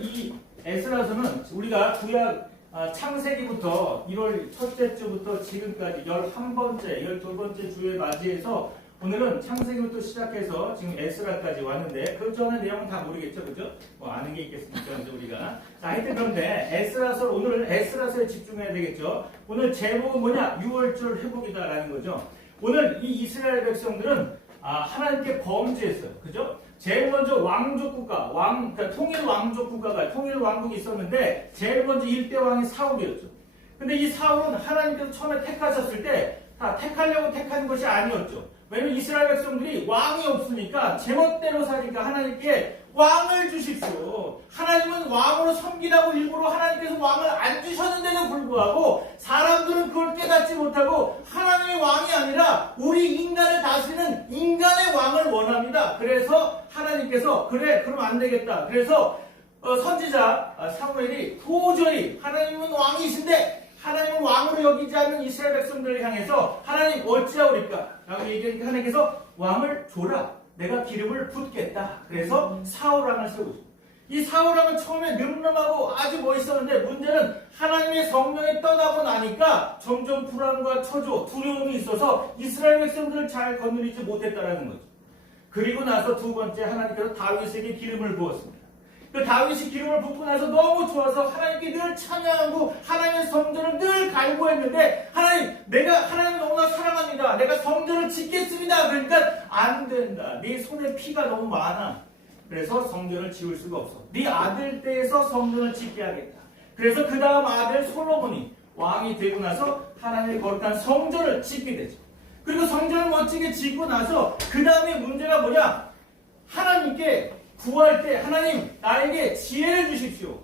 오늘 이 에스라서는 우리가 구약 창세기부터 1월 첫째 주부터 지금까지 11번째, 12번째 주에 맞이해서 오늘은 창세기부터 시작해서 지금 에스라까지 왔는데 그 전에 내용은 다 모르겠죠, 그죠? 뭐 아는 게 있겠습니까, 이제 우리가. 자, 하여튼 그런데 에스라서 오늘 에스라서에 집중해야 되겠죠. 오늘 제목은 뭐냐? 6월절 회복이다라는 거죠. 오늘 이 이스라엘 백성들은 하나님께 범죄했어요, 그죠? 제일 먼저 왕족 국가, 그러니까 통일 왕족 국가가 통일 왕국이 있었는데 제일 먼저 일대 왕이 사울이었죠. 근데 이 사울은 하나님께서 처음에 택하셨을 때 다 택하려고 택한 것이 아니었죠. 왜냐면 이스라엘 백성들이 왕이 없으니까 제멋대로 사니까 하나님께 왕을 주십시오. 하나님은 왕으로 섬기라고 일부러 하나님께서 왕을 안 주셨는데도 불구하고 사람들은 그걸 깨닫지 못하고 하나님의 왕이 아니라 우리 인간을 다스리는 인간의 왕을 원합니다. 그래서 하나님께서 그래 그럼 안 되겠다. 그래서 선지자 사무엘이 도저히 하나님은 왕이신데 하나님은 왕으로 여기지 않는 이스라엘 백성들을 향해서 하나님 어찌하오리까? 라고 얘기하니까 하나님께서 왕을 줘라. 내가 기름을 붓겠다. 그래서 사울왕을 세우죠. 이 사울왕은 처음에 늠름하고 아주 멋있었는데 문제는 하나님의 성령이 떠나고 나니까 점점 불안과 초조, 두려움이 있어서 이스라엘 백성들을 잘 거느리지 못했다는 거죠. 그리고 나서 두 번째 하나님께서 다윗에게 기름을 부었습니다. 그 다윗이 기름을 붓고 나서 너무 좋아서 하나님께 늘 찬양하고 하나님의 성전을 늘 갈구했는데 하나님, 내가 하나님을 너무나 사랑합니다. 내가 성전을 짓겠습니다. 그러니까 안 된다. 네 손에 피가 너무 많아. 그래서 성전을 지을 수가 없어. 네 아들 때에서 성전을 짓게 하겠다. 그래서 그 다음 아들 솔로몬이 왕이 되고 나서 하나님의 거룩한 성전을 짓게 되죠. 그리고 성전을 멋지게 짓고 나서 그 다음에 문제가 뭐냐? 하나님께 구할 때 하나님 나에게 지혜를 주십시오.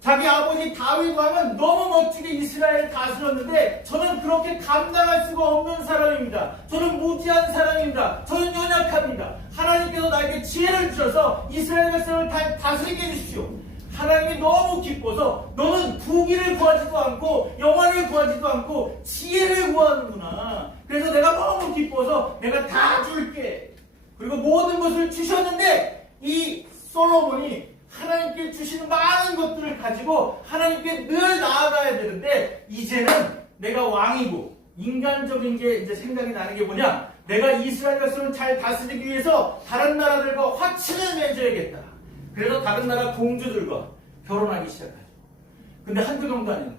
자기 아버지 다윗 왕은 너무 멋지게 이스라엘을 다스렸는데 저는 그렇게 감당할 수가 없는 사람입니다. 저는 무지한 사람입니다. 저는 연약합니다. 하나님께서 나에게 지혜를 주셔서 이스라엘 백성을 다스리게 해주십시오. 하나님이 너무 기뻐서 너는 부귀를 구하지도 않고 영화를 구하지도 않고 지혜를 구하는구나. 그래서 내가 너무 기뻐서 내가 다 줄게. 그리고 모든 것을 주셨는데 이 솔로몬이 하나님께 주시는 많은 것들을 가지고 하나님께 늘 나아가야 되는데 이제는 내가 왕이고 인간적인 게 이제 생각이 나는 게 뭐냐? 내가 이스라엘 백성을 잘 다스리기 위해서 다른 나라들과 화친을 맺어야겠다. 그래서 다른 나라 공주들과 결혼하기 시작하죠. 근데 한두 명도 아니고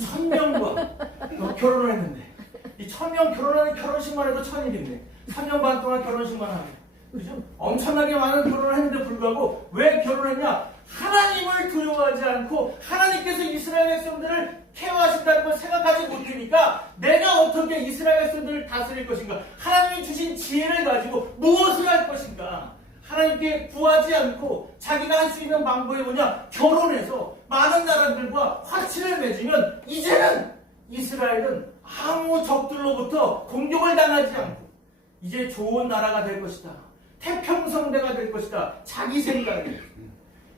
1000명과 결혼을 했는데 이 1000명 결혼하는 결혼식만 해도 1000일인데 3년 반 동안 결혼식만 하면 그죠? 엄청나게 많은 결혼을 했는데 불구하고 왜 결혼했냐? 하나님을 두려워하지 않고 하나님께서 이스라엘 백성들을 케어하신다는 걸 생각하지 못하니까 내가 어떻게 이스라엘 백성들을 다스릴 것인가? 하나님이 주신 지혜를 가지고 무엇을 할 것인가? 하나님께 구하지 않고 자기가 할 수 있는 방법이 뭐냐? 결혼해서 많은 나라들과 화친을 맺으면 이제는 이스라엘은 아무 적들로부터 공격을 당하지 않고 이제 좋은 나라가 될 것이다. 태평성대가 될 것이다. 자기 생각에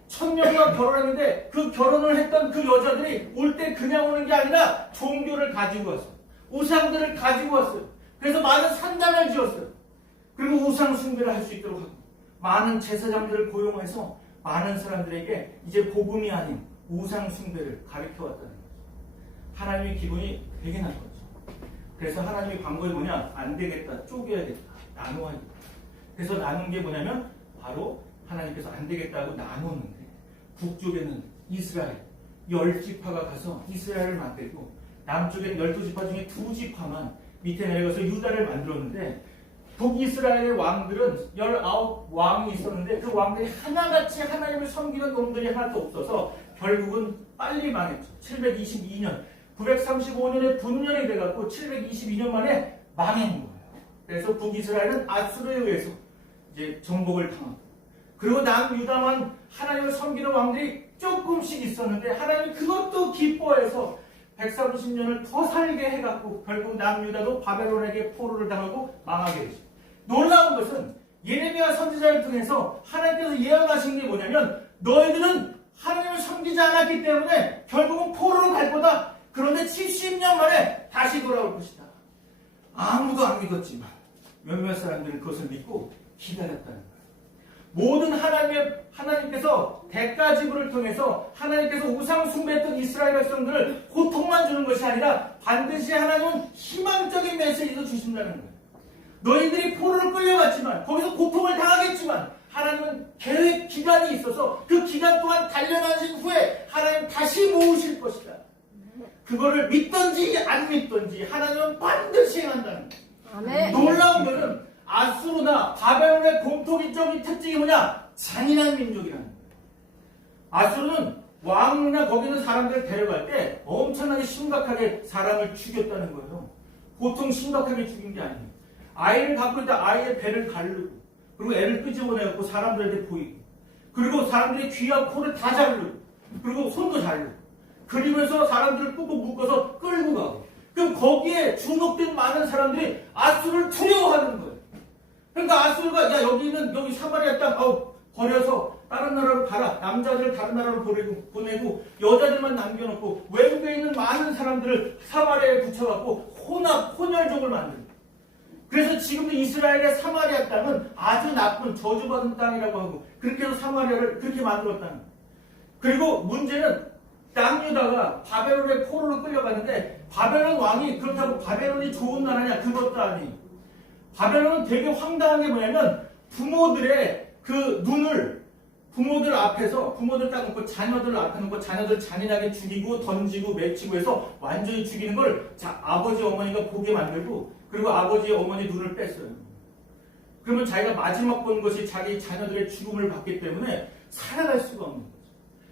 1000명과 결혼했는데 그 결혼을 했던 그 여자들이 올 때 그냥 오는 게 아니라 종교를 가지고 왔어요. 우상들을 가지고 왔어요. 그래서 많은 산당을 지었어요. 그리고 우상 숭배를 할 수 있도록 하고 많은 제사장들을 고용해서 많은 사람들에게 이제 복음이 아닌 우상 숭배를 가르쳐 왔다는 거죠. 하나님의 기분이 되게 날 거죠. 그래서 하나님의 방법이 뭐냐? 안 되겠다. 쪼개야겠다. 나누어야겠다. 그래서 나눈 게 뭐냐면 바로 하나님께서 안 되겠다고 나누었는데 북쪽에는 이스라엘 10지파가 가서 이스라엘을 만들고 남쪽에는 12지파 중에 2지파만 밑에 내려가서 유다를 만들었는데 북이스라엘의 왕들은 19왕이 있었는데 그 왕들이 하나같이 하나님을 섬기는 놈들이 하나도 없어서 결국은 빨리 망했죠. 722년 935년에 분열이 돼갖고 722년 만에 망한 거예요. 그래서 북이스라엘은 아수르에 의해서 이제 정복을 당하고 그리고 남유다만 하나님을 섬기는 왕들이 조금씩 있었는데 하나님이 그것도 기뻐해서 130년을 더 살게 해갖고 결국 남유다도 바벨론에게 포로를 당하고 망하게 되죠. 놀라운 것은 예레미야 선지자를 통해서 하나님께서 예언하신 게 뭐냐면 너희들은 하나님을 섬기지 않았기 때문에 결국은 포로로 갈 거다. 그런데 70년 만에 다시 돌아올 것이다. 아무도 안 믿었지만 몇몇 사람들은 그것을 믿고 기다렸다는 거예요. 모든 하나님께서 대가 지불을 통해서 하나님께서 우상 숭배했던 이스라엘 백성들을 고통만 주는 것이 아니라 반드시 하나님은 희망적인 메시지도 주신다는 거예요. 너희들이 포로를 끌려갔지만 거기서 고통을 당하겠지만 하나님은 계획 기간이 있어서 그 기간 동안 단련하신 후에 하나님 다시 모으실 것이다. 그거를 믿든지 안 믿든지 하나님은 반드시 행한다는 거예요. 아멘. 놀라운 것은 아수르나 바벨론의 공통적인 특징이 뭐냐? 잔인한 민족이라는 거예요. 아수르는 왕이나 거기 있는 사람들을 데려갈 때 엄청나게 심각하게 사람을 죽였다는 거예요. 보통 심각하게 죽인 게 아니에요. 아이를 갖고 있다 아이의 배를 가르고 그리고 애를 끄집어내고 사람들한테 보이고 그리고 사람들의 귀와 코를 다 자르고 그리고 손도 자르고 그리면서 사람들을 꾹꾹 묶어서 끌고 가고 그럼 거기에 주목된 많은 사람들이 아수르를 두려워하는 거예요. 그러니까 아수르가 야 여기 사마리아 땅 버려서 다른 나라로 가라. 남자들 다른 나라로 보내고 여자들만 남겨놓고 외국에 있는 많은 사람들을 사마리아에 붙여갖고 혼혈족을 만들고 그래서 지금도 이스라엘의 사마리아 땅은 아주 나쁜 저주받은 땅이라고 하고 그렇게 해서 사마리아를 그렇게 만들었다는 거예요. 그리고 문제는 남유다가 바벨론의 포로로 끌려가는데 바벨론 왕이 그렇다고 바벨론이 좋은 나라냐 그것도 아니에요. 바벨론은 되게 황당한 게 뭐냐면 부모들의 그 눈을 부모들 앞에서 부모들 딱 놓고 자녀들 앞에 놓고 자녀들 잔인하게 죽이고 던지고 맺히고 해서 완전히 죽이는 걸 아버지 어머니가 보게 만들고 그리고 아버지 어머니 눈을 뺐어요. 그러면 자기가 마지막 본 것이 자기 자녀들의 죽음을 봤기 때문에 살아갈 수가 없는 거죠.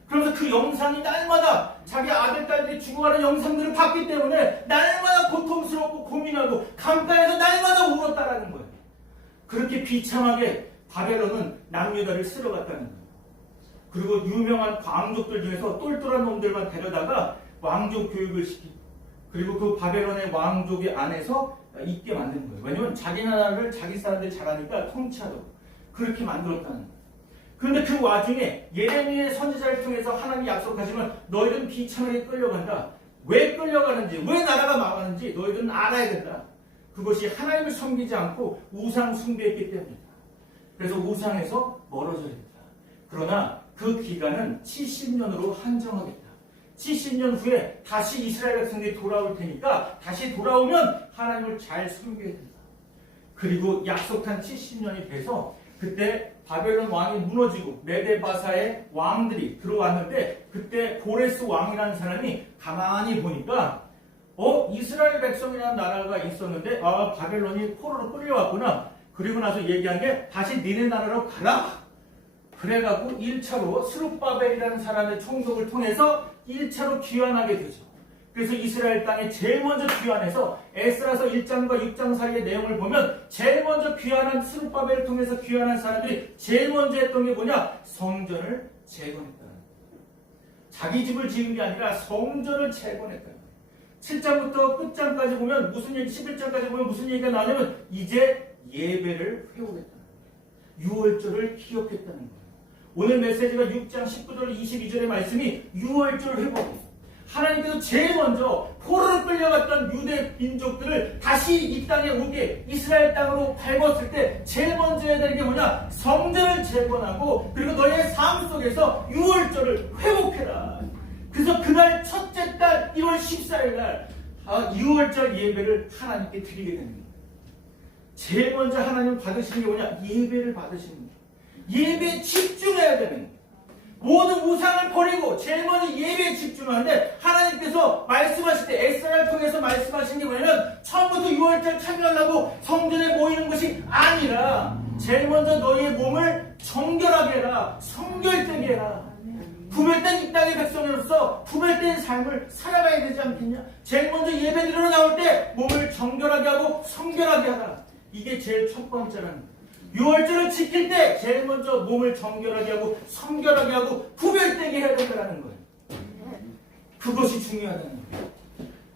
그러면서 그 영상이 날마다 자기 아들, 딸들이 죽어가는 영상들을 봤기 때문에 날마다 고통스럽고 고민하고 강가에서 날마다 울었다라는 거예요. 그렇게 비참하게 바벨론은 남유다를 쓸어갔다는 거예요. 그리고 유명한 왕족들 중에서 똘똘한 놈들만 데려다가 왕족 교육을 시키고 그리고 그 바벨론의 왕족의 안에서 있게 만든 거예요. 왜냐면 자기 나라를 자기 사람들이 잘하니까 통치하도록 그렇게 만들었다는 거예요. 그런데 그 와중에 예레미야의 선지자를 통해서 하나님이 약속하시면 너희들은 비참하게 끌려간다. 왜 끌려가는지 왜 나라가 망하는지 너희들은 알아야 된다. 그것이 하나님을 섬기지 않고 우상 숭배했기 때문이다. 그래서 우상에서 멀어져야 된다. 그러나 그 기간은 70년으로 한정하겠다. 70년 후에 다시 이스라엘 백성들이 돌아올 테니까 다시 돌아오면 하나님을 잘 섬겨야 된다. 그리고 약속한 70년이 돼서 그때 바벨론 왕이 무너지고 메데바사의 왕들이 들어왔는데 그때 고레스 왕이라는 사람이 가만히 보니까 이스라엘 백성이라는 나라가 있었는데 바벨론이 포로로 끌려왔구나. 그리고 나서 얘기한 게 다시 니네 나라로 가라. 그래갖고 1차로 스룹바벨이라는 사람의 총독을 통해서 1차로 귀환하게 되죠. 그래서 이스라엘 땅에 제일 먼저 귀환해서 에스라서 1장과 6장 사이의 내용을 보면 제일 먼저 귀환한 스룹바벨을 통해서 귀환한 사람들이 제일 먼저 했던 게 뭐냐? 성전을 재건했다는 거예요. 자기 집을 지은 게 아니라 성전을 재건했다는 거예요. 7장부터 끝장까지 보면 무슨 얘기, 11장까지 보면 무슨 얘기가 나오냐면 이제 예배를 회복했다는 거예요. 유월절을 기억했다는 거예요. 오늘 메시지가 6장 19절 22절의 말씀이 유월절 회복이에요. 하나님께서 제일 먼저 포로로 끌려갔던 유대 민족들을 다시 이 땅에 오게 이스라엘 땅으로 밟았을 때 제일 먼저 해야 되는 게 뭐냐? 성전을 재건하고 그리고 너의 삶 속에서 유월절을 회복해라. 그래서 그날 첫째 달 1월 14일 날 유월절 예배를 하나님께 드리게 되는 거예요. 제일 먼저 하나님 받으시는 게 뭐냐? 예배를 받으시는 거예요. 예배에 집중해야 되는 거예요. 모든 우상을 버리고 제일 먼저 예배에 집중하는데 하나님께서 말씀하실 때 에스라를 통해서 말씀하신 게 뭐냐면 처음부터 6월절 참여하려고 성전에 모이는 것이 아니라 제일 먼저 너희의 몸을 정결하게 해라. 성결되게 해라. 부멸된 이 땅의 백성으로서 부멸된 삶을 살아가야 되지 않겠냐? 제일 먼저 예배 드리러 나올 때 몸을 정결하게 하고 성결하게 하라. 이게 제일 첫 번째라는 거예요. 6월절을 지킬 때 제일 먼저 몸을 정결하게 하고 성결하게 하고 구별되게 해야 된다는 거예요. 그것이 중요하다는 거예요.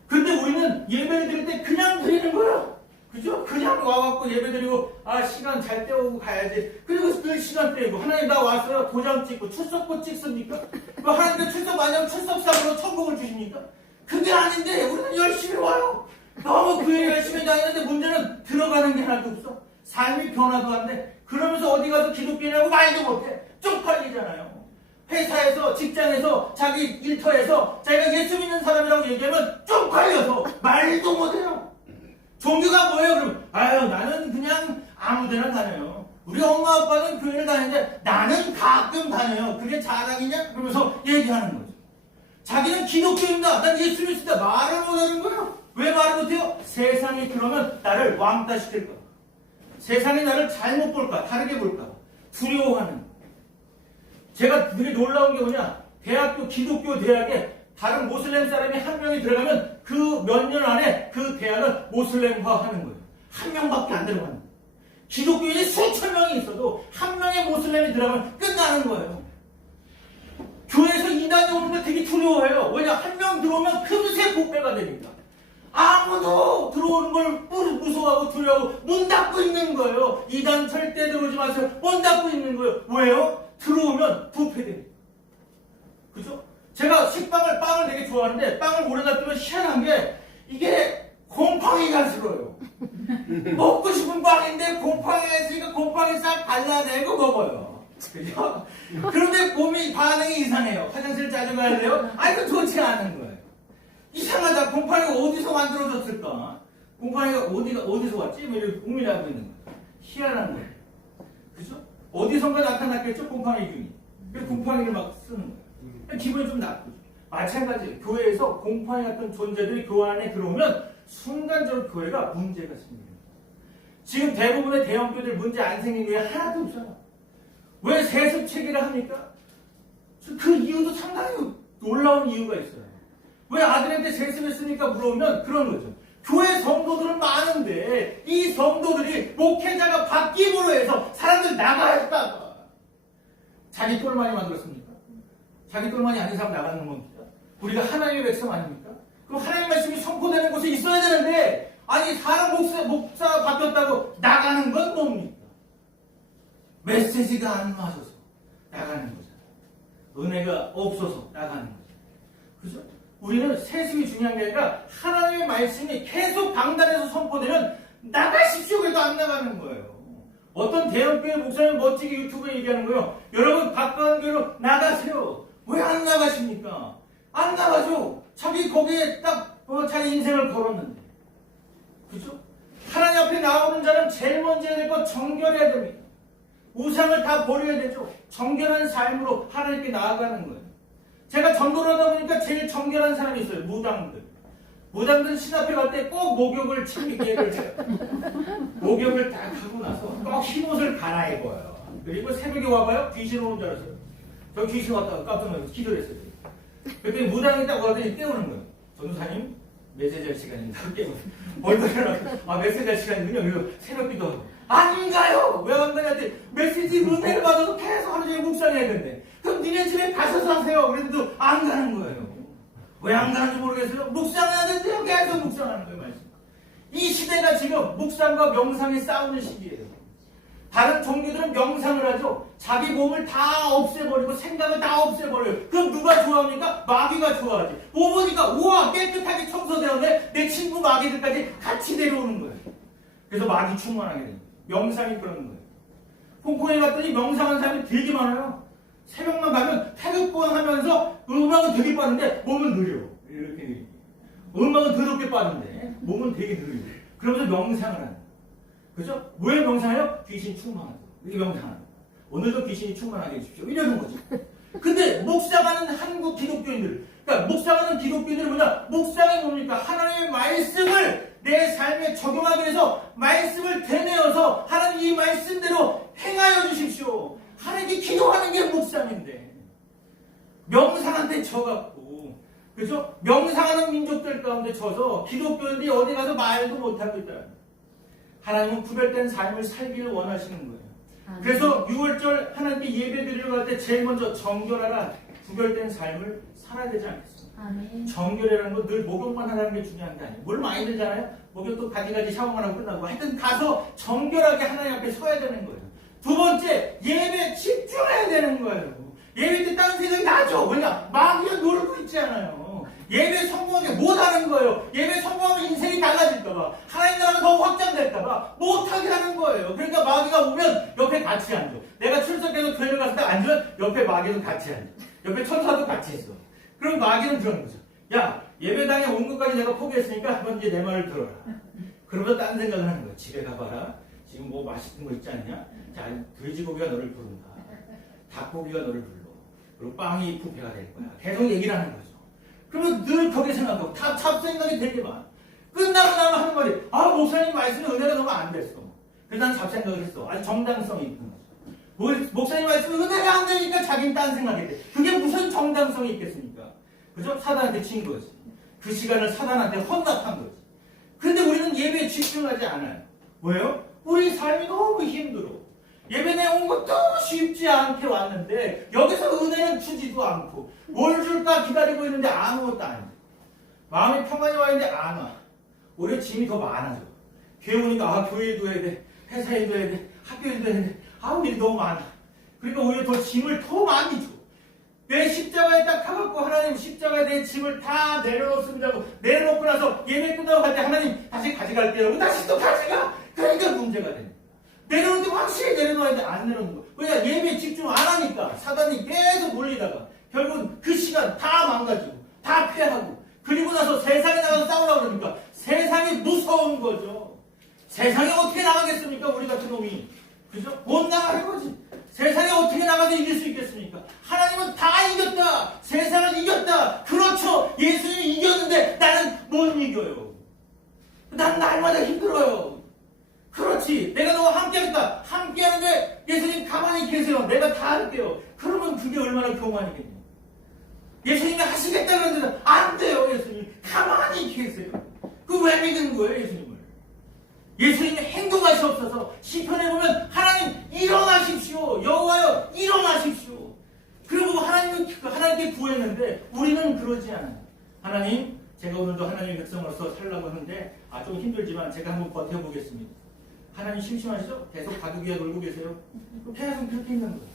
그런데 우리는 예배를 드릴 때 그냥 드리는 거야. 그죠? 그냥 와갖고 예배 드리고 시간 잘 때우고 가야지. 그리고 그 시간 때우고 하나님 나 왔어요. 도장 찍고 출석부 찍습니까? 하나님께 출석 많이 하면 출석상으로 천국을 주십니까? 그게 아닌데 우리는 열심히 와요. 너무 그 열심히 다니는데 문제는 들어가는 게 하나도 없어. 삶이 변화도 안 돼. 그러면서 어디 가서 기독교인이라고 말도 못해. 쪽팔리잖아요. 회사에서, 직장에서, 자기 일터에서 자기가 예수 믿는 사람이라고 얘기하면 쪽팔려서 말도 못해요. 종교가 뭐예요? 그럼 아유 나는 그냥 아무데나 다녀요. 우리 엄마 아빠는 교회를 다니는데 나는 가끔 다녀요. 그게 자랑이냐? 그러면서 얘기하는 거죠. 자기는 기독교인다. 난 예수 믿습니다. 말을 못하는 거예요. 왜 말을 못해요? 세상이 그러면 나를 왕따시킬까? 세상이 나를 잘못 볼까? 다르게 볼까? 두려워하는. 제가 되게 놀라운 게 뭐냐? 대학교, 기독교 대학에 다른 모슬렘 사람이 한 명이 들어가면 그 몇 년 안에 그 대학은 모슬렘화 하는 거예요. 한 명밖에 안 들어가는 거예요. 기독교인이 수천 명이 있어도 한 명의 모슬렘이 들어가면 끝나는 거예요. 교회에서 이단이 오는데 되게 두려워해요. 왜냐? 한 명 들어오면 금세 복배가 되니까. 아무도 들어오는 걸 무서워하고 두려워하고 문 닫고 있는 거예요. 이단 절대 들어오지 마세요. 문 닫고 있는 거예요. 왜요? 들어오면 부패됩니다. 그죠? 제가 빵을 되게 좋아하는데 빵을 오래 놔두면 희한한 게 이게 곰팡이가 들어요. 먹고 싶은 빵인데 곰팡이가 있으니까 곰팡이 싹 발라내고 먹어요. 그죠? 그런데 몸이 반응이 이상해요. 화장실 자주 가야 돼요? 아니, 그 좋지 않은 거예요. 이상하다. 곰팡이가 어디서 만들어졌을까? 곰팡이가 어디서 왔지? 뭐 이렇게 고민하고 있는 거예요. 희한한 거예요. 그죠? 어디선가 나타났겠죠? 곰팡이균이. 그래서 곰팡이를 막 쓰는 거예요. 기분이 좀 나쁘죠. 마찬가지예요. 교회에서 곰팡이 같은 존재들이 교회 안에 들어오면 순간적으로 교회가 문제가 생깁니다. 지금 대부분의 대형교회들 문제 안 생긴 게 하나도 없잖아. 왜 세습 체계를 합니까? 그 이유도 상당히 놀라운 이유가 있어요. 왜 아들한테 세습했으니까 물어보면 그런 거죠. 교회 성도들은 많은데 이 성도들이 목회자가 바뀜으로 해서 사람들 나가야 했다. 자기 똘마니 만들었습니까? 자기 똘마니 아닌 사람 나가는 겁니다. 우리가 하나님의 백성 아닙니까? 그럼 하나님의 말씀이 선포되는 곳에 있어야 되는데 아니 사람 목사가 바뀌었다고 나가는 건 뭡니까? 메시지가 안 맞아서 나가는 거잖아요. 은혜가 없어서 나가는 거잖아요. 그죠? 우리는 세습이 중요한 게 아니라 하나님의 말씀이 계속 강단에서 선포되면 나가십시오 그래도 안 나가는 거예요. 어떤 대형교회 목사님 멋지게 유튜브에 얘기하는 거예요. 여러분 가까운 교회로 나가세요. 왜 안 나가십니까? 안 나가죠. 자기 거기에 딱 자기 인생을 걸었는데. 그죠? 하나님 앞에 나오는 자는 제일 먼저 해야 될 건 정결해야 됩니다. 우상을 다 버려야 되죠. 정결한 삶으로 하나님께 나아가는 거예요. 제가 전도를 하다 보니까 제일 정결한 사람이 있어요. 무당들. 무당들 신 앞에 갈 때 꼭 목욕을 예를 해요. 목욕을 딱 하고 나서 꼭 흰옷을 갈아입어요. 그리고 새벽에 와봐요. 귀신 오는 줄 알았어요. 저 귀신 왔다가 깜짝 놀라서 기도를 했어요. 그랬더니 무당이 딱 와더니 깨우는 거예요. 전도사님 메시지 할 시간입니다. 깨우는 거예요. 메시지 할 시간이군요. 그리고 새벽 기도하고 안 가요. 왜 안 가냐더니 메시지 은혜를 받아서 계속 하루 종일 묵상해야 되는데 그럼 니네 집에 가셔서 하세요. 그래도 안 가는 거예요. 왜 안 가는지 모르겠어요. 묵상해야 되는데요. 계속 묵상하는 거예요. 말씀. 이 시대가 지금 묵상과 명상이 싸우는 시기예요. 다른 종교들은 명상을 하죠. 자기 몸을 다 없애버리고 생각을 다 없애버려요. 그럼 누가 좋아합니까? 마귀가 좋아하지. 보니까 우와 깨끗하게 청소되었네. 내 친구 마귀들까지 같이 데려오는 거예요. 그래서 마귀 충만하게 돼요. 명상이 그런 거예요. 홍콩에 갔더니 명상하는 사람이 되게 많아요. 새벽만 가면 태극권 하면서 음악은 되게 빠른데 몸은 느려. 이렇게 느려. 음악은 더럽게 빠른데 몸은 되게 느려. 그러면서 명상을 하는 거예요. 그죠? 왜 명상해요? 귀신 충만하죠. 이게 명상하는 거예요. 오늘도 귀신이 충만하게 해주십시오. 이러는 거죠. 근데 묵상하는 한국 기독교인들, 그러니까 묵상하는 기독교인들은 뭐냐? 묵상이 뭡니까? 하나님의 말씀을 내 삶에 적용하기 위해서 말씀을 되뇌어서 하나님 이 말씀대로 행하여 주십시오. 하나님께 기도하는 게 묵상인데 명상한테 져갖고 그죠? 명상하는 민족들 가운데 져서 기독교인들이 어디 가서 말도 못하고 있다. 하나님은 구별된 삶을 살기를 원하시는 거예요. 그래서 6월절 하나님께 예배 드리러 갈 때 제일 먼저 정결하라. 구별된 삶을 살아야 되지 않겠습니까? 아멘. 정결이라는 건 늘 목욕만 하라는 게 중요한 게 아니에요. 물 많이 들잖아요. 목욕도 가지가지 샤워만 하고 끝나고 하여튼 가서 정결하게 하나님 앞에 서야 되는 거예요. 두 번째, 예배 집중해야 되는 거예요. 예배 때 다른 생각이 나죠. 왜냐? 마귀가 놀고 있잖아요. 있잖아요. 예배 성공하게 못하는 거예요. 예배 성공하면 인생이 달라질까봐, 하나님 나라가 더 확장될까봐 못하게 하는 거예요. 그러니까 마귀가 오면 옆에 같이 앉아. 내가 출석해서 교회를 갔을 때 앉으면 옆에 마귀도 같이 앉아. 옆에 천사도 같이 있어. 그럼 마귀는 그런 거죠. 야, 예배당에 온 것까지 내가 포기했으니까 한번 이제 내 말을 들어라. 그러면 딴 생각을 하는 거야. 집에 가봐라. 지금 뭐 맛있는 거 있지 않냐? 자, 돼지고기가 너를 부른다. 닭고기가 너를 불러. 그리고 빵이 부패가 될 거야. 계속 얘기를 하는 거죠. 그러면 늘 거기에 생각하고 다 잡생각이 되게 많아. 끝나고 나면 하는 말이, 아, 목사님 말씀에 은혜가 너무 안 됐어. 그래서 난 잡생각을 했어. 아주 정당성이 있는 거죠. 목사님 말씀에 은혜가 안 되니까 자기는 딴 생각이 돼. 그게 무슨 정당성이 있겠습니까? 그죠? 사단한테 친 거지. 그 시간을 사단한테 헌납한 거지. 근데 우리는 예배에 집중하지 않아요. 왜요? 우리 삶이 너무 힘들어. 예배에 온 것도 쉽지 않게 왔는데 여기서 은혜는 주지도 않고 뭘 줄까 기다리고 있는데 아무것도 안 돼. 마음이 평안히 와 있는데 안 와. 오히려 짐이 더 많아져. 교회 오니까 아, 교회에도 해야 돼. 회사에도 해야 돼. 학교에도 해야 돼. 아우, 일이 너무 많아. 그러니까 오히려 더 짐을 더 많이 줘. 내 십자가에 딱 가갖고 하나님 십자가에 내 짐을 다 내려놓습니다. 내려놓고 나서 예배 끝나고 갈 때 하나님 다시 가져갈게요. 다시 또 가져가. 그러니까 문제가 되는 거야. 내려놓을 때 확실히 내려놓아야 돼. 안 내려놓는 거야. 왜냐? 예배에 집중 안 하니까 사단이 계속 몰리다가 결국은 그 시간 다 망가지고 다 패하고 그리고 나서 세상에 나가서 싸우려고 그러니까 세상이 무서운 거죠. 세상에 어떻게 나가겠습니까? 우리 같은 놈이. 그죠? 못 나가는 거지. 세상에 어떻게 나가서 이길 수 있겠습니까? 하나님은 다 이겼다. 세상을 이겼다. 그렇죠. 예수님이 이겼는데 나는 못 이겨요. 난 날마다 힘들어요. 그렇지. 내가 너와 함께하겠다. 함께하는데 예수님 가만히 계세요. 내가 다 할게요. 그러면 그게 얼마나 교만이겠냐. 예수님이 하시겠다 그러는데 안 돼요. 예수님 가만히 계세요. 그 왜 믿는 거예요, 예수님을? 예수님이 행동하시옵소서. 시편에 보면 하나님 일어나십시오. 여호와여 일어나십시오. 그리고 하나님께 구했는데 우리는 그러지 않아요. 하나님, 제가 오늘도 하나님의 백성으로서 살려고 하는데 좀 힘들지만 제가 한번 버텨보겠습니다. 하나님 심심하시죠? 계속 바둑이야 놀고 계세요? 계속 그렇게 있는 거예요.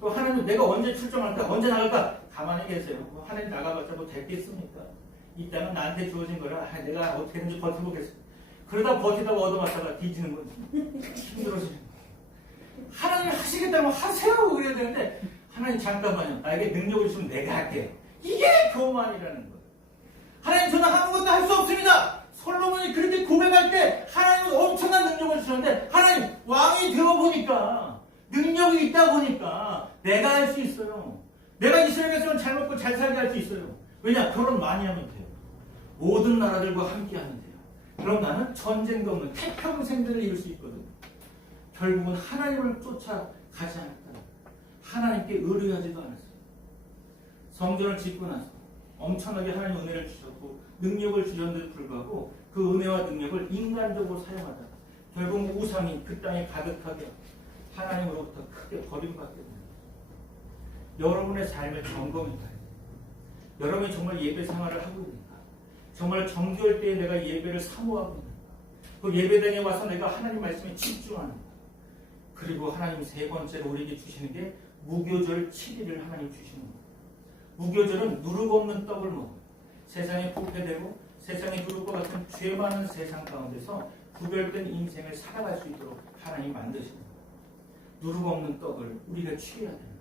또 하나님 내가 언제 출정할까? 언제 나갈까? 가만히 계세요. 하나님 나가봤자 뭐 됐겠습니까? 이 땅은 나한테 주어진 거라 내가 어떻게든지 버텨보겠습니다. 그러다 버티다가 얻어맞다가 뒤지는 거지. 힘들어지는 거예요. 하나님 하시겠다면 하세요. 그래야 되는데 하나님 잠깐만요. 나에게 능력을 주시면 내가 할게요. 이게 교만이라는 거예요. 하나님 저는 아무것도 할 수 없습니다. 솔로몬이 그렇게 고백할 때 하나님은 엄청난 능력을 주셨는데 하나님 왕이 되어보니까 능력이 있다 보니까 내가 할 수 있어요. 내가 이스라엘 백성을 잘 먹고 잘 살게 할 수 있어요. 왜냐? 결혼 많이 하면 돼요. 모든 나라들과 함께 하면 돼요. 그럼 나는 전쟁도 없는 태평생들을 이룰 수 있거든요. 결국은 하나님을 쫓아가지 않았다. 하나님께 의뢰하지도 않았어요. 성전을 짓고 나서 엄청나게 하나님 은혜를 주셨고 능력을 주셨는데도 불구하고 그 은혜와 능력을 인간적으로 사용하다가 결국 우상이 그 땅에 가득하게 하나님으로부터 크게 버림받게 됩니다. 여러분의 삶을 점검해봐야 돼요. 여러분이 정말 예배 생활을 하고 있는가? 정말 정결 때에 내가 예배를 사모하고 있는가? 그 예배당에 와서 내가 하나님 말씀에 집중하는가? 그리고 하나님 세 번째로 우리에게 주시는 게 무교절 7일을 하나님 주시는 거예요. 무교절은 누룩 없는 떡을 먹어요. 세상에 부패되고 세상에 누룩과 같은 죄 많은 세상 가운데서 구별된 인생을 살아갈 수 있도록 하나님 만드시는 거예요. 누룩 없는 떡을 우리가 취해야 되는 거예요.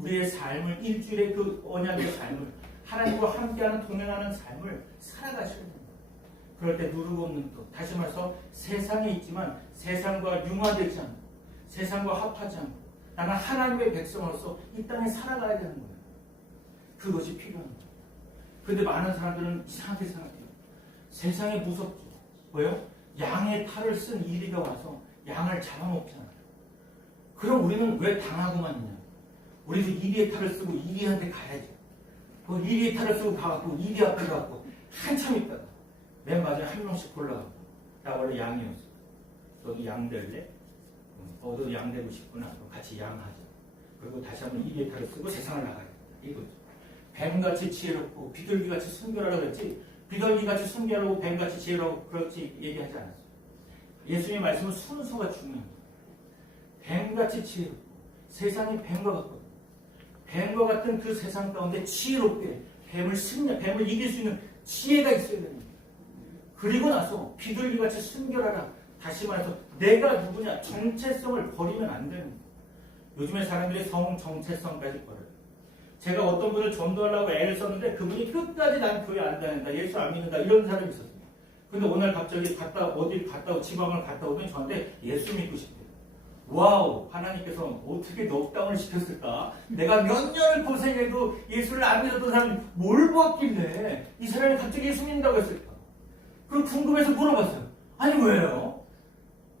우리의 삶을 일주일의 그 언약의 삶을 하나님과 함께하는 동행하는 삶을 살아가셔야 됩니다. 그럴 때 누르고 없는 것, 다시 말해서 세상에 있지만 세상과 융화되지 않고 세상과 합하지 않고 나는 하나님의 백성으로서 이 땅에 살아가야 되는 거예요. 그것이 필요한 거예요. 그런데 많은 사람들은 이상하게 생각해요. 세상이 무섭죠. 왜요? 양의 탈을 쓴 이리가 와서 양을 잡아먹잖아요. 그럼 우리는 왜 당하고만 있냐? 우리도 이리의 탈을 쓰고 이리한테 가야죠. 그 이리의 탈을 쓰고 가갖고 이리 앞에 가갖고 한참 있다가 맨 마지막에 한 명씩 골라갖고 나 원래 양이었어. 너도 양 될래? 너도 양 되고 싶구나. 같이 양하자. 그리고 다시 한번 이리의 탈을 쓰고 세상을 나가야 돼. 이거죠. 뱀같이 지혜롭고 비둘기같이 순결하라고 그랬지 비둘기같이 순결하고 뱀같이 지혜롭고 그렇지 얘기하지 않았어요. 예수님의 말씀은 순서가 중요합니다. 뱀같이 지혜롭고 세상이 뱀과 같거든요. 뱀과 같은 그 세상 가운데 지혜롭게 뱀을 이길 수 있는 지혜가 있어야 됩니다. 그리고 나서 비둘기같이 순결하라. 다시 말해서 내가 누구냐 정체성을 버리면 안 되는 거예요. 요즘에 사람들이 성 정체성까지 버려요. 제가 어떤 분을 전도하려고 애를 썼는데 그분이 끝까지 난 교회 안 다닌다, 예수 안 믿는다 이런 사람이 있었어요. 근데 오늘 갑자기 어디 갔다 지방을 갔다 오더니 저한테 예수 믿고 싶대요. 와우, 하나님께서 어떻게 넉다운을 시켰을까? 내가 몇 년을 고생해도 예수를 안 믿었던 사람이 뭘 봤길래 이 사람이 갑자기 예수 믿는다고 했을까? 그럼 궁금해서 물어봤어요. 아니 왜요?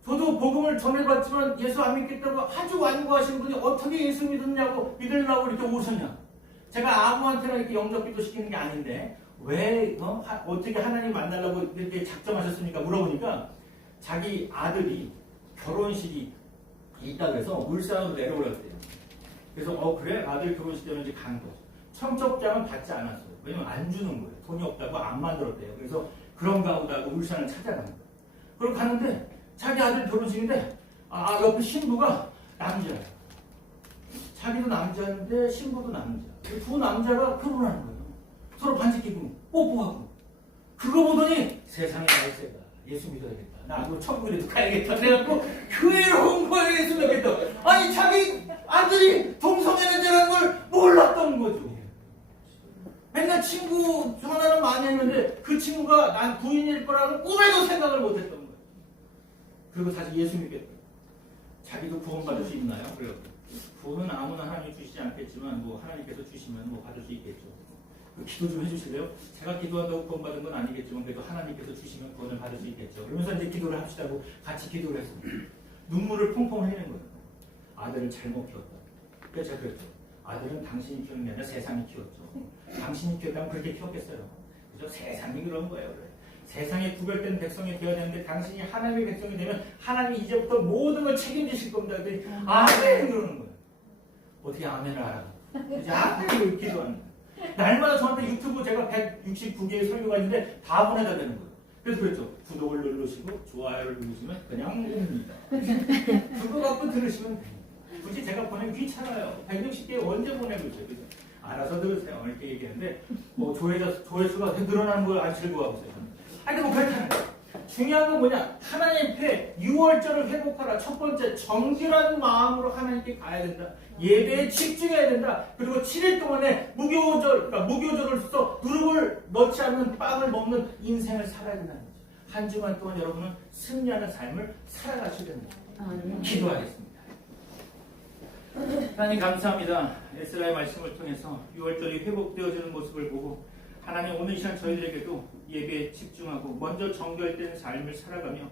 저도 복음을 전해봤지만 예수 안 믿겠다고 아주 완고하신 분이 어떻게 예수 믿으려고 이렇게 오셨냐? 제가 아무한테나 이렇게 영접기도 시키는 게 아닌데 왜 어떻게 하나님 만나려고 이렇게 작정하셨습니까? 물어보니까 자기 아들이 결혼식이 있다고 해서 울산으로 내려오랬대요. 그래서 그래? 아들 결혼식 때문에 이제 간 거죠. 청첩장은 받지 않았어요. 왜냐면 안 주는 거예요. 돈이 없다고 안 만들었대요. 그래서 그런가 보다 하고 울산을 찾아간 거예요. 그럼 가는데 자기 아들 결혼식인데 옆에 신부가 남자예요. 자기도 남자인데 신부도 남자. 두 남자가 결혼하는 거예요. 서로 반지 끼고 뽀뽀하고. 그거 보더니 세상에 날세다. 예수 믿어야겠다. 나도 천국에도 가야겠다. 그래갖고 교회로 온 거예요. 예수 믿겠다. 아니 자기 아들이 동성애자라는 걸 몰랐던 거죠. 맨날 친구 전화는 많이 했는데 그 친구가 난 부인일 거라는 꿈에도 생각을 못했던 거예요. 그리고 다시 예수 믿겠다. 자기도 구원받을 수 있나요? 그래요. 구원은 아무나 하나님이 주시지 않겠지만 뭐 하나님께서 주시면 받을 수 있겠죠. 기도 좀 해주실래요? 제가 기도한다고 구원받은 건 아니겠지만 그래도 하나님께서 주시면 구원을 받을 수 있겠죠. 그러면서 이제 기도를 합시다고 같이 기도를 했습니다. 눈물을 펑펑 흘리는 거예요. 아들을 잘못 키웠다. 그래서 제가 그랬죠. 아들은 당신이 키우는 게 아니라 세상이 키웠죠. 당신이 키웠다면 그렇게 키웠겠어요. 그래서 세상이 그런 거예요. 그래. 세상에 구별된 백성이 되어야 되는데 당신이 하나님의 백성이 되면 하나님이 이제부터 모든 걸 책임지실 겁니다. 그랬더니 아멘 그러는 거예요. 어떻게 아멘을 알아? 이제 아멘 기도하는 거예요. 날마다 저한테 유튜브 제가 169개의 설교가 있는데 다 보내다 되는 거예요. 그래서 그랬죠. 구독을 누르시고 좋아요를 누르시면 그냥 옵니다. 그거 갖고 들으시면 돼요. 굳이 제가 보내기 귀찮아요. 160개 언제 보내고 있어요. 그죠? 알아서 들으세요. 이렇게 얘기하는데 뭐 조회수가 늘어나는 걸 안 즐거워하고 있어요. 아니 뭐 그렇다는 거예요. 중요한 건 뭐냐? 하나님 앞에 유월절을 회복하라. 첫 번째 정결한 마음으로 하나님께 가야 된다. 예배에 집중해야 된다. 그리고 7일 동안에 무교절로서 누룩을 넣지 않는 빵을 먹는 인생을 살아야 된다는 거죠. 한 주간 동안 여러분은 승리하는 삶을 살아가셔야 됩니다. 기도하겠습니다. 하나님 감사합니다. 에스라의 말씀을 통해서 유월절이 회복되어지는 모습을 보고 하나님 오늘 이 시간 저희들에게도 예배에 집중하고 먼저 정결된 삶을 살아가며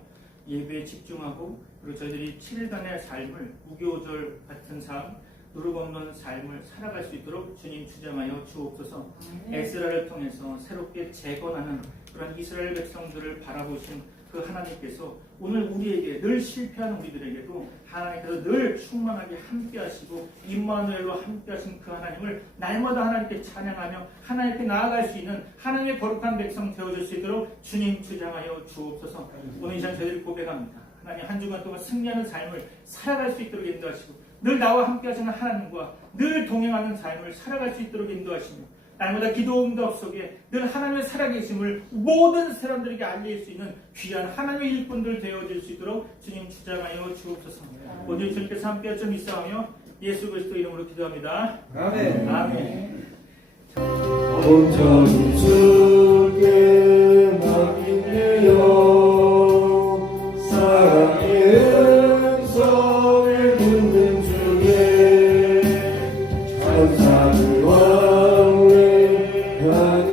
예배에 집중하고 그리고 저희들이 7일간의 삶을 무교절 같은 삶 누룩 없는 삶을 살아갈 수 있도록 주님 주장하여 주옵소서. 에스라를 통해서 새롭게 재건하는 그런 이스라엘 백성들을 바라보신 그 하나님께서 오늘 우리에게 늘 실패하는 우리들에게도 하나님께서 늘 충만하게 함께 하시고 임마누엘로 함께 하신 그 하나님을 날마다 하나님께 찬양하며 하나님께 나아갈 수 있는 하나님의 거룩한 백성 되어줄 수 있도록 주님 주장하여 주옵소서. 오늘 이 시간 저희들이 고백합니다. 하나님 한 주간 동안 승리하는 삶을 살아갈 수 있도록 인도하시고 늘 나와 함께 하시는 하나님과 늘 동행하는 삶을 살아갈 수 있도록 인도하시며 날마다 기도 응답 속에 늘 하나님의 살아계심을 모든 사람들에게 알릴 수 있는 귀한 하나님의 일꾼들 되어질 수 있도록 주님 주장하여 주옵소서. 오늘 주님께서 함께 좀 있사하며 예수 그리스도 이름으로 기도합니다. 아멘. 아멘. 온전히 주께